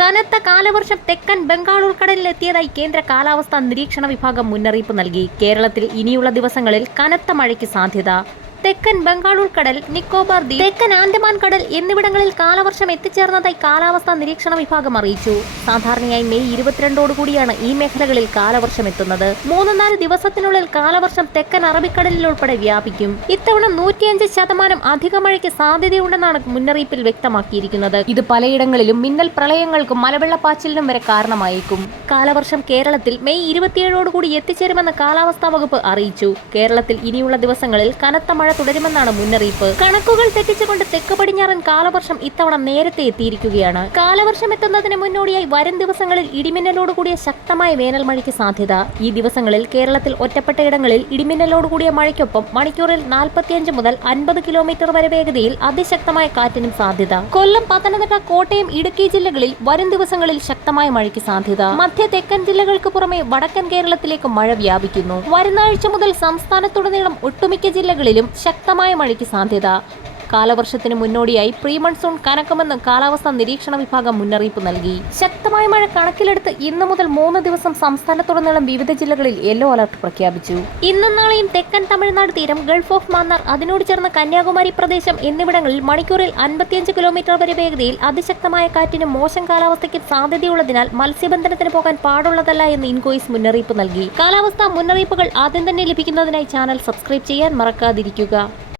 കനത്ത കാലവർഷം തെക്കൻ ബംഗാൾ ഉൾക്കടലിലെത്തിയതായി കേന്ദ്ര കാലാവസ്ഥാ നിരീക്ഷണ വിഭാഗം മുന്നറിയിപ്പ് നൽകി. കേരളത്തിൽ ഇനിയുള്ള ദിവസങ്ങളിൽ കനത്ത മഴയ്ക്ക് സാധ്യത. തെക്കൻ ബംഗാൾ ഉൾക്കടൽ, നിക്കോബാർ ദ്വീപ്, തെക്കൻ ആൻഡമാൻ കടൽ എന്നിവിടങ്ങളിൽ കാലവർഷം എത്തിച്ചേർന്നതായി കാലാവസ്ഥാ നിരീക്ഷണ വിഭാഗം അറിയിച്ചു. സാധാരണയായി മെയ് 22 ഈ മേഖലകളിൽ കാലവർഷം എത്തുന്നത്. 3-4 ദിവസത്തിനുള്ളിൽ കാലവർഷം തെക്കൻ അറബിക്കടലിൽ ഉൾപ്പെടെ വ്യാപിക്കും. ഇത്തവണ 105% അധിക മഴയ്ക്ക് സാധ്യതയുണ്ടെന്നാണ് മുന്നറിയിപ്പിൽ വ്യക്തമാക്കിയിരിക്കുന്നത്. ഇത് പലയിടങ്ങളിലും മിന്നൽ പ്രളയങ്ങൾക്കും മലവെള്ളപ്പാച്ചിലിനും വരെ കാരണമായേക്കും. കാലവർഷം കേരളത്തിൽ മെയ് 27 എത്തിച്ചേരുമെന്ന് കാലാവസ്ഥാ വകുപ്പ് അറിയിച്ചു. കേരളത്തിൽ ഇനിയുള്ള ദിവസങ്ങളിൽ കനത്ത മഴ തുടരുമെന്നാണ് മുന്നറിയിപ്പ്. കണക്കുകൾ തെറ്റിച്ചുകൊണ്ട് തെക്ക് പടിഞ്ഞാറൻ കാലവർഷം ഇത്തവണ നേരത്തെ എത്തിയിരിക്കുകയാണ്. കാലവർഷം എത്തുന്നതിന് മുന്നോടിയായി വരും ദിവസങ്ങളിൽ ഇടിമിന്നലോടുകൂടിയ ശക്തമായ വേനൽ മഴയ്ക്ക് സാധ്യത. ഈ ദിവസങ്ങളിൽ കേരളത്തിൽ ഒറ്റപ്പെട്ട ഇടങ്ങളിൽ ഇടിമിന്നലോടുകൂടിയ മഴയ്ക്കൊപ്പം മണിക്കൂറിൽ 45 മുതൽ 50 കിലോമീറ്റർ വരെ വേഗതയിൽ അതിശക്തമായ കാറ്റിനും സാധ്യത. കൊല്ലം, പത്തനംതിട്ട, കോട്ടയം, ഇടുക്കി ജില്ലകളിൽ വരും ദിവസങ്ങളിൽ ശക്തമായ മഴയ്ക്ക് സാധ്യത. മധ്യ തെക്കൻ ജില്ലകൾക്ക് പുറമെ വടക്കൻ കേരളത്തിലേക്ക് മഴ വ്യാപിക്കുന്നു. വരുന്ന ആഴ്ച മുതൽ സംസ്ഥാനത്തുടനീളം ഒട്ടുമിക്ക ജില്ലകളിലും ശക്തമായ മഴയ്ക്ക് സാധ്യത. കാലവർഷത്തിന് മുന്നോടിയായി പ്രീ മൺസൂൺ കനക്കുമെന്ന് കാലാവസ്ഥാ നിരീക്ഷണ വിഭാഗം മുന്നറിയിപ്പ് നൽകി. ശക്തമായ മഴ കണക്കിലെടുത്ത് ഇന്നു മുതൽ 3 ദിവസം സംസ്ഥാനത്തുടനീളം വിവിധ ജില്ലകളിൽ യെല്ലോ അലർട്ട് പ്രഖ്യാപിച്ചു. ഇന്നും നാളെയും തെക്കൻ തമിഴ്നാട് തീരം, ഗൾഫ് ഓഫ് മാന്നാർ, അതിനോട് ചേർന്ന കന്യാകുമാരി പ്രദേശം എന്നിവിടങ്ങളിൽ മണിക്കൂറിൽ 55 കിലോമീറ്റർ വരെ വേഗതയിൽ അതിശക്തമായ കാറ്റിനും മോശം കാലാവസ്ഥയ്ക്ക് സാധ്യതയുള്ളതിനാൽ മത്സ്യബന്ധനത്തിന് പോകാൻ പാടുള്ളതല്ല എന്ന് ഇൻകോയ്സ് മുന്നറിയിപ്പ് നൽകി. കാലാവസ്ഥാ മുന്നറിയിപ്പുകൾ ആദ്യം തന്നെ ലഭിക്കുന്നതിനായി ചാനൽ സബ്സ്ക്രൈബ് ചെയ്യാൻ മറക്കാതിരിക്കുക.